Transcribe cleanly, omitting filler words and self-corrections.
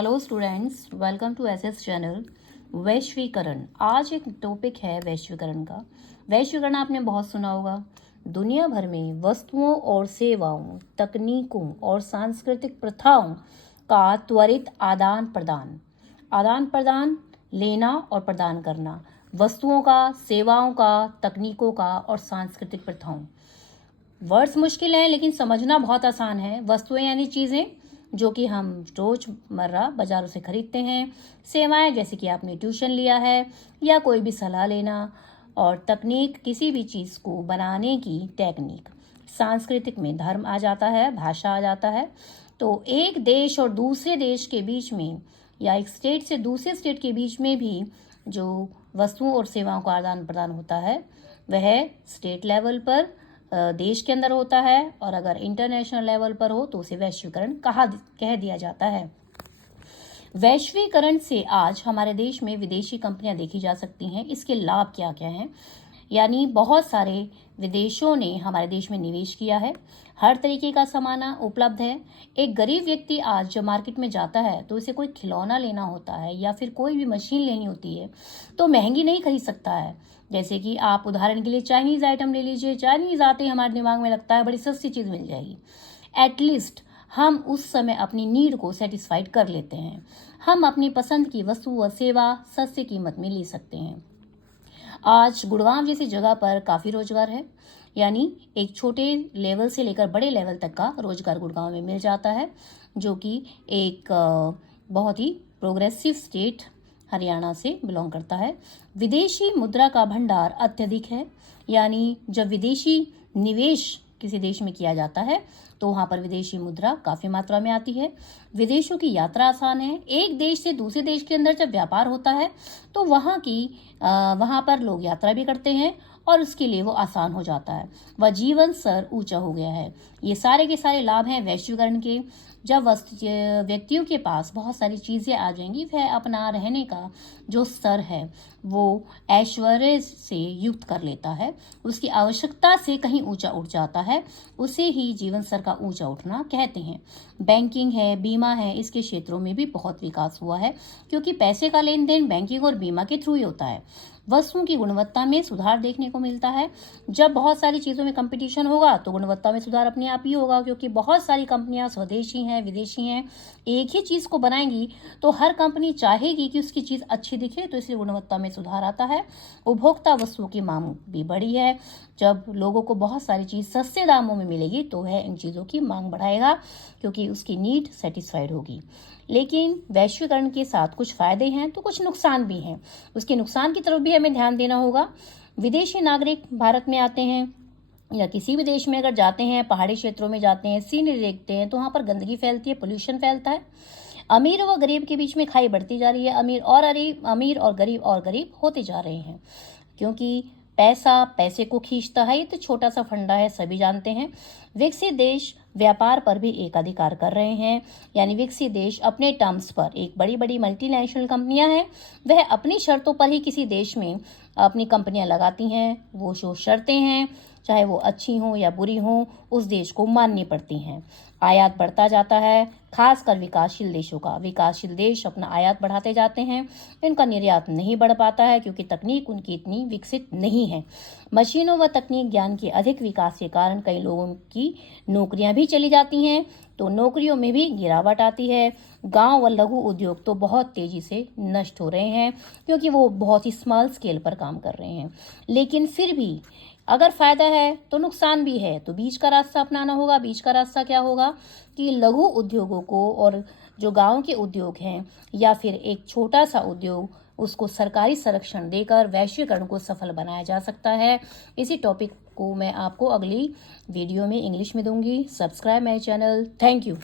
Hello students, welcome to SS channel. वैश्वीकरण, आज एक टॉपिक है वैश्वीकरण का। वैश्वीकरण आपने बहुत सुना होगा। दुनिया भर में वस्तुओं और सेवाओं, तकनीकों और सांस्कृतिक प्रथाओं का त्वरित आदान प्रदान, लेना और प्रदान करना, वस्तुओं का, सेवाओं का, तकनीकों का और सांस्कृतिक प्रथाओं। वर्ड्स मुश्किल हैं लेकिन समझना बहुत आसान है। वस्तुएं यानी चीज़ें जो कि हम रोजमर्रा बाजारों से खरीदते हैं। सेवाएं जैसे कि आपने ट्यूशन लिया है या कोई भी सलाह लेना। और तकनीक, किसी भी चीज़ को बनाने की टेक्निक। सांस्कृतिक में धर्म आ जाता है, भाषा आ जाता है। तो एक देश और दूसरे देश के बीच में या एक स्टेट से दूसरे स्टेट के बीच में भी जो वस्तुओं और सेवाओं का आदान प्रदान होता है वह स्टेट लेवल पर, देश के अंदर होता है। और अगर इंटरनेशनल लेवल पर हो तो उसे वैश्वीकरण कह दिया जाता है। वैश्वीकरण से आज हमारे देश में विदेशी कंपनियां देखी जा सकती हैं। इसके लाभ क्या क्या हैं? यानी बहुत सारे विदेशों ने हमारे देश में निवेश किया है। हर तरीके का सामान उपलब्ध है। एक गरीब व्यक्ति आज जब मार्केट में जाता है तो उसे कोई खिलौना लेना होता है या फिर कोई भी मशीन लेनी होती है तो महंगी नहीं खरीद सकता है। जैसे कि आप उदाहरण के लिए चाइनीज़ आइटम ले लीजिए। चाइनीज़ आते ही हमारे दिमाग में लगता है बड़ी सस्ती चीज़ मिल जाएगी। एटलीस्ट हम उस समय अपनी नीड को सेटिस्फाइड कर लेते हैं। हम अपनी पसंद की वस्तु व सेवा सस्ती कीमत में ले सकते हैं। आज गुड़गांव जैसी जगह पर काफ़ी रोजगार है। यानी एक छोटे लेवल से लेकर बड़े लेवल तक का रोजगार गुड़गांव में मिल जाता है, जो कि एक बहुत ही प्रोग्रेसिव स्टेट हरियाणा से बिलोंग करता है। विदेशी मुद्रा का भंडार अत्यधिक है। यानी जब विदेशी निवेश किसी देश में किया जाता है तो वहाँ पर विदेशी मुद्रा काफ़ी मात्रा में आती है। विदेशों की यात्रा आसान है। एक देश से दूसरे देश के अंदर जब व्यापार होता है तो वहाँ पर लोग यात्रा भी करते हैं और उसके लिए वो आसान हो जाता है। वह जीवन स्तर ऊंचा हो गया है। ये सारे के सारे लाभ हैं वैश्वीकरण के। जब व्यक्तियों के पास बहुत सारी चीज़ें आ जाएंगी, वह अपना रहने का जो स्तर है वो ऐश्वर्य से युक्त कर लेता है। उसकी आवश्यकता से कहीं ऊंचा उठ जाता है। उसे ही जीवन स्तर का ऊंचा उठना कहते हैं। बैंकिंग है, बीमा है, इसके क्षेत्रों में भी बहुत विकास हुआ है क्योंकि पैसे का लेन देन बैंकिंग और बीमा के थ्रू ही होता है। वस्तुओं की गुणवत्ता में सुधार देखने को मिलता है। जब बहुत सारी चीज़ों में कंपटीशन होगा तो गुणवत्ता में सुधार अपने आप ही होगा, क्योंकि बहुत सारी कंपनियां स्वदेशी हैं, विदेशी हैं, एक ही चीज़ को बनाएंगी तो हर कंपनी चाहेगी कि उसकी चीज़ अच्छी दिखे, तो इसलिए गुणवत्ता में सुधार आता है। उपभोक्ता वस्तुओं की मांग भी बढ़ी है। जब लोगों को बहुत सारी चीज़ सस्ते दामों में मिलेगी तो वह इन चीज़ों की मांग बढ़ाएगा क्योंकि उसकी नीड सेटिस्फाइड होगी। लेकिन वैश्वीकरण के साथ कुछ फायदे हैं तो कुछ नुकसान भी हैं। उसके नुकसान की तरफ भी हमें ध्यान देना होगा। विदेशी नागरिक भारत में आते हैं या किसी भी देश में अगर जाते हैं, पहाड़ी क्षेत्रों में जाते हैं, सीनरी देखते हैं तो वहाँ पर गंदगी फैलती है, पोल्यूशन फैलता है। अमीर व गरीब के बीच में खाई बढ़ती जा रही है। अमीर और गरीब होते जा रहे हैं क्योंकि पैसा पैसे को खींचता है। ये तो छोटा सा फंडा है, सभी जानते हैं। विकसित देश व्यापार पर भी एक अधिकार कर रहे हैं। यानी विकसित देश अपने टर्म्स पर, एक बड़ी बड़ी मल्टीनेशनल कंपनियां हैं, वह अपनी शर्तों पर ही किसी देश में अपनी कंपनियां लगाती हैं। वो जो शर्तें हैं, चाहे वो अच्छी हों या बुरी हों, उस देश को माननी पड़ती हैं। आयात बढ़ता जाता है, खासकर विकासशील देशों का। विकासशील देश अपना आयात बढ़ाते जाते हैं, इनका निर्यात नहीं बढ़ पाता है क्योंकि तकनीक उनकी इतनी विकसित नहीं है। मशीनों व तकनीक ज्ञान के अधिक विकास के कारण कई लोगों की नौकरियां भी चली जाती हैं, तो नौकरियों में भी गिरावट आती है। गांव व लघु उद्योग तो बहुत तेजी से नष्ट हो रहे हैं क्योंकि वो बहुत ही स्मॉल स्केल पर काम कर रहे हैं। लेकिन फिर भी अगर फायदा है तो नुकसान भी है, तो बीच का रास्ता अपनाना होगा। बीच का रास्ता क्या होगा कि लघु उद्योगों को और जो गांव के उद्योग हैं या फिर एक छोटा सा उद्योग, उसको सरकारी संरक्षण देकर वैश्वीकरण को सफल बनाया जा सकता है। इसी टॉपिक को मैं आपको अगली वीडियो में इंग्लिश में दूंगी। Subscribe my channel. Thank you.